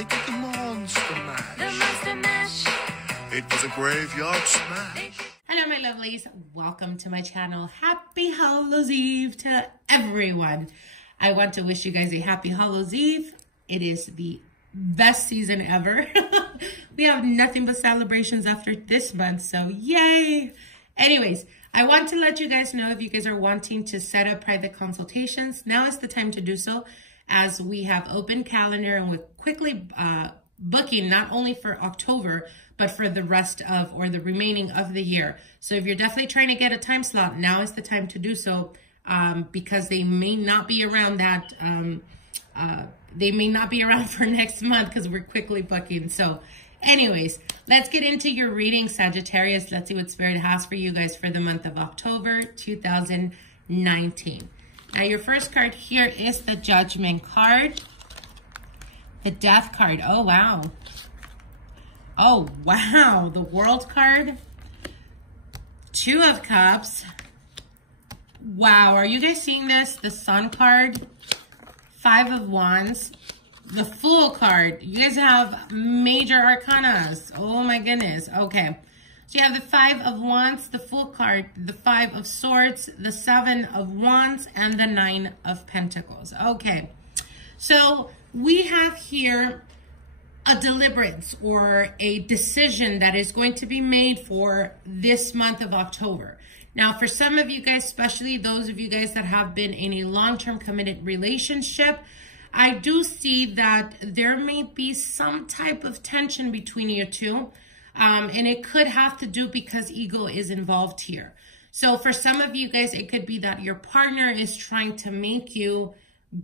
They did the Monster Mash. The Monster Mash. It was a graveyard smash. Hello, my lovelies. Welcome to my channel. Happy Hallows Eve to everyone. I want to wish you guys a happy Hallows Eve. It is the best season ever. We have nothing but celebrations after this month, so yay. Anyways, I want to let you guys know if you guys are wanting to set up private consultations, now is the time to do so, as we have open calendar and we're quickly booking not only for October, but for the rest of, or the remaining of the year. So if you're definitely trying to get a time slot, now is the time to do so, because they may not be around that, they may not be around for next month because we're quickly booking. So anyways, let's get into your reading, Sagittarius. Let's see what Spirit has for you guys for the month of October 2019. Now, your first card here is the Judgment card. The Death card. Oh, wow. Oh, wow. The World card. Two of Cups. Wow. Are you guys seeing this? The Sun card. Five of Wands. The Fool card. You guys have major arcanas. Oh, my goodness. Okay. So you have the Five of Wands, the Fool card, the Five of Swords, the Seven of Wands, and the Nine of Pentacles. Okay. So we have here a deliberance or a decision that is going to be made for this month of October. Now, for some of you guys, especially those of you guys that have been in a long-term committed relationship, I do see that there may be some type of tension between you two. And it could have to do because ego is involved here. So for some of you guys, it could be that your partner is trying to make you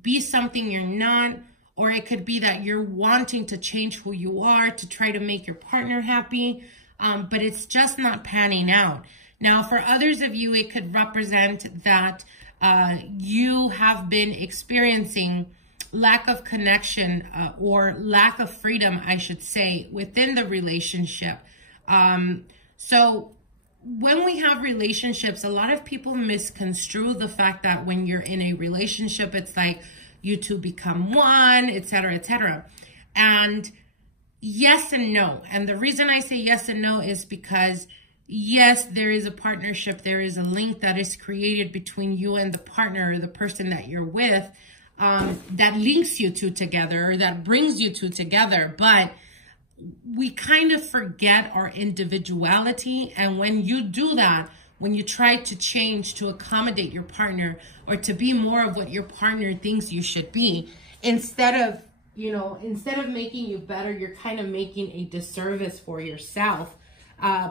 be something you're not, or it could be that you're wanting to change who you are to try to make your partner happy, but it's just not panning out. Now, for others of you, it could represent that you have been experiencing lack of connection or lack of freedom, I should say, within the relationship. So when we have relationships, a lot of people misconstrue the fact that when you're in a relationship, it's like you two become one, etc., etc. And yes and no. And the reason I say yes and no is because yes, there is a partnership. There is a link that is created between you and the partner or the person that you're with, that links you two together, or that brings you two together. But we kind of forget our individuality. And when you do that, when you try to change to accommodate your partner or to be more of what your partner thinks you should be, instead of making you better, you're kind of making a disservice for yourself,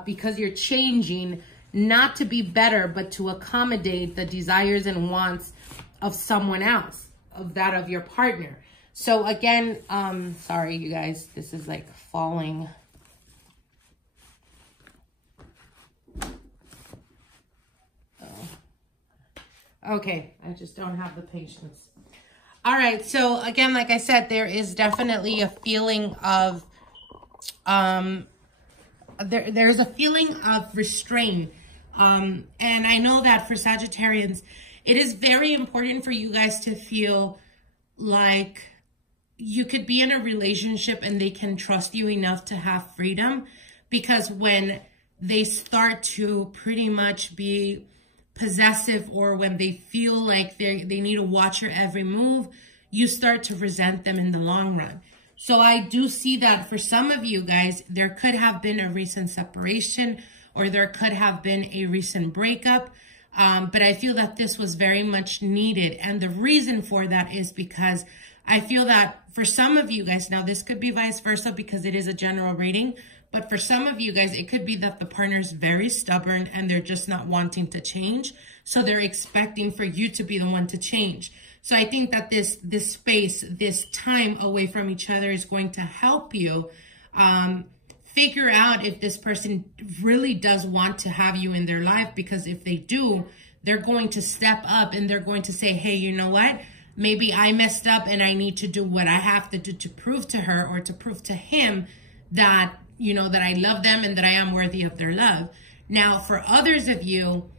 because you're changing not to be better, but to accommodate the desires and wants of someone else, of your partner. So again, sorry you guys, this is like falling. Oh. Okay, I just don't have the patience. All right, so again, like I said, there is definitely a feeling of, there's a feeling of restraint. And I know that for Sagittarians, it is very important for you guys to feel like you could be in a relationship and they can trust you enough to have freedom, because when they start to pretty much be possessive, or when they feel like they need to watch your every move, you start to resent them in the long run. So I do see that for some of you guys, there could have been a recent separation, or there could have been a recent breakup. But I feel that this was very much needed. And the reason for that is because I feel that for some of you guys, now this could be vice versa because it is a general reading, but for some of you guys, it could be that the partner is very stubborn and they're just not wanting to change. So they're expecting for you to be the one to change. So I think that this space, this time away from each other is going to help you figure out if this person really does want to have you in their life, because if they do, they're going to step up and they're going to say, hey, you know what? Maybe I messed up and I need to do what I have to do to prove to her or to prove to him that, that I love them and that I am worthy of their love. Now, for others of you,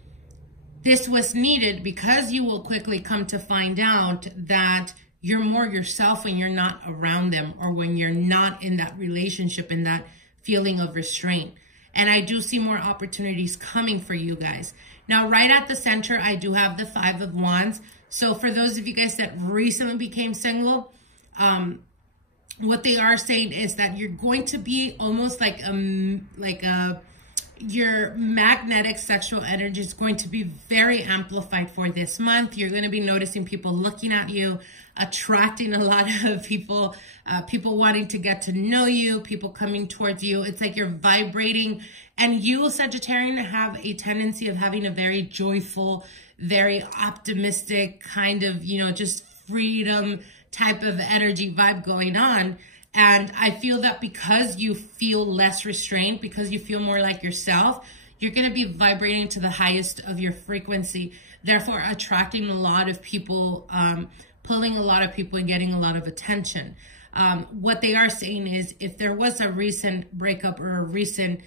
this was needed because you will quickly come to find out that you're more yourself when you're not around them, or when you're not in that relationship, in that feeling of restraint. And I do see more opportunities coming for you guys. Now, right at the center, I do have the 5 of Wands. So for those of you guys that recently became single, what they are saying is that you're going to be almost like your magnetic sexual energy is going to be very amplified for this month. You're going to be noticing people looking at you, attracting a lot of people, people wanting to get to know you, people coming towards you. It's like you're vibrating. And you, Sagittarian, have a tendency of having a very joyful, very optimistic kind of, you know, just freedom type of energy vibe going on. And I feel that because you feel less restrained, because you feel more like yourself, you're going to be vibrating to the highest of your frequency, therefore attracting a lot of people, pulling a lot of people and getting a lot of attention. What they are saying is if there was a recent breakup or a recent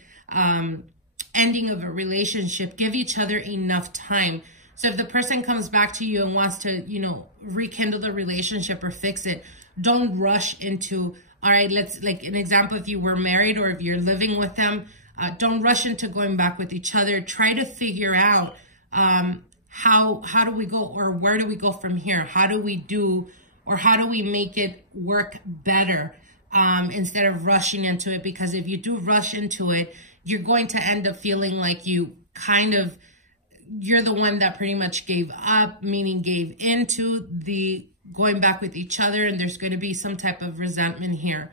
ending of a relationship, give each other enough time. So if the person comes back to you and wants to, you know, rekindle the relationship or fix it, don't rush into, all right, let's, like an example, if you were married or if you're living with them, don't rush into going back with each other. Try to figure out how do we go, or where do we go from here? How do we do, or how do we make it work better instead of rushing into it? Because if you do rush into it, you're going to end up feeling like you kind of, you're the one that pretty much gave up, meaning gave into the going back with each other, and there's going to be some type of resentment here.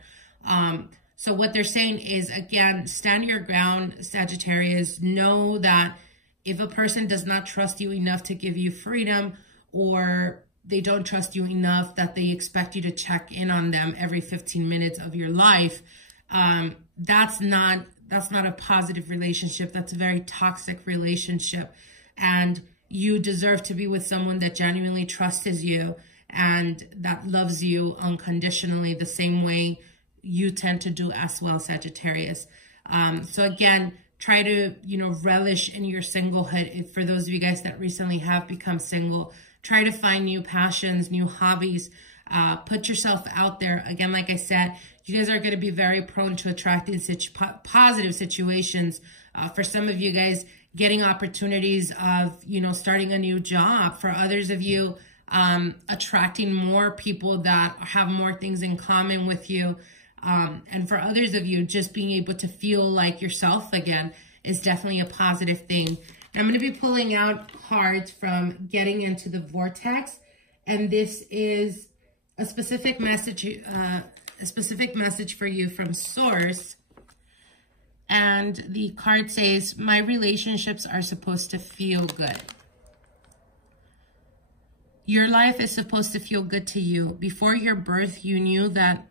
So what they're saying is, again, stand your ground, Sagittarius. Know that if a person does not trust you enough to give you freedom, or they don't trust you enough that they expect you to check in on them every 15 minutes of your life, that's not a positive relationship. That's a very toxic relationship. And you deserve to be with someone that genuinely trusts you and that loves you unconditionally, the same way you tend to do as well, Sagittarius. So again, try to, you know, relish in your singlehood. For those of you guys that recently have become single, try to find new passions, new hobbies, put yourself out there. Again, like I said, you guys are going to be very prone to attracting positive situations. For some of you guys, getting opportunities of, you know, starting a new job. For others of you, attracting more people that have more things in common with you. And for others of you, just being able to feel like yourself again is definitely a positive thing. I'm going to be pulling out cards from Getting Into the Vortex. And this is a specific message for you from Source. And the card says, my relationships are supposed to feel good. Your life is supposed to feel good to you. Before your birth, you knew that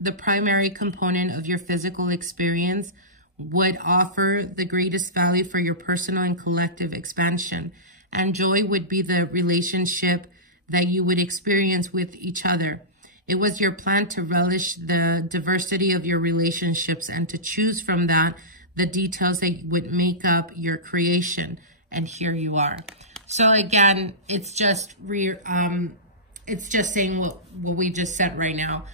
the primary component of your physical experience would offer the greatest value for your personal and collective expansion. And joy would be the relationship that you would experience with each other. It was your plan to relish the diversity of your relationships and to choose from that the details that would make up your creation. And here you are. So again, it's just saying what we just said right now.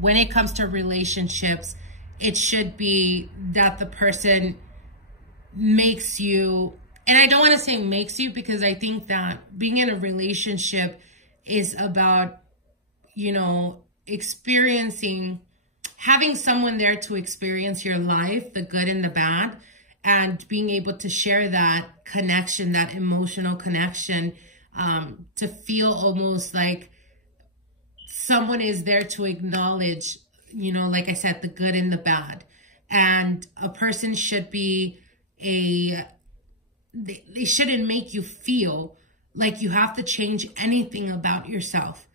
When it comes to relationships, it should be that the person makes you, and I don't want to say makes you, because I think that being in a relationship is about, you know, having someone there to experience your life, the good and the bad, and being able to share that connection, that emotional connection, to feel almost like someone is there to acknowledge, you know, like I said, the good and the bad. And a person should be they shouldn't make you feel like you have to change anything about yourself.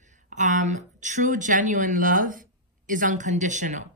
True, genuine love is unconditional.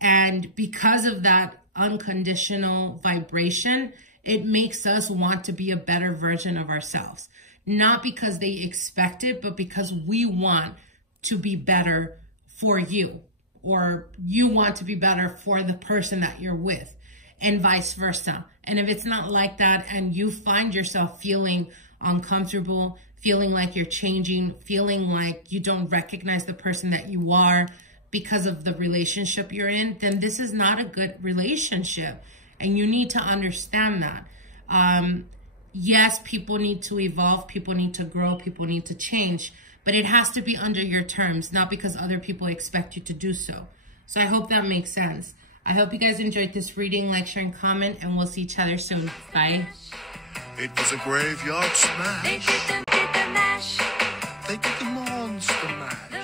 And because of that unconditional vibration, it makes us want to be a better version of ourselves. Not because they expect it, but because we want to be better for you, or you want to be better for the person that you're with, and vice versa. And if it's not like that and you find yourself feeling uncomfortable, feeling like you're changing, feeling like you don't recognize the person that you are because of the relationship you're in, then this is not a good relationship. And you need to understand that. Yes, people need to evolve, people need to grow, people need to change, but it has to be under your terms, not because other people expect you to do so. So I hope that makes sense. I hope you guys enjoyed this reading. Like, share, and comment, and we'll see each other soon. Bye. It was a graveyard smash. They did the mash. They did the monster mash.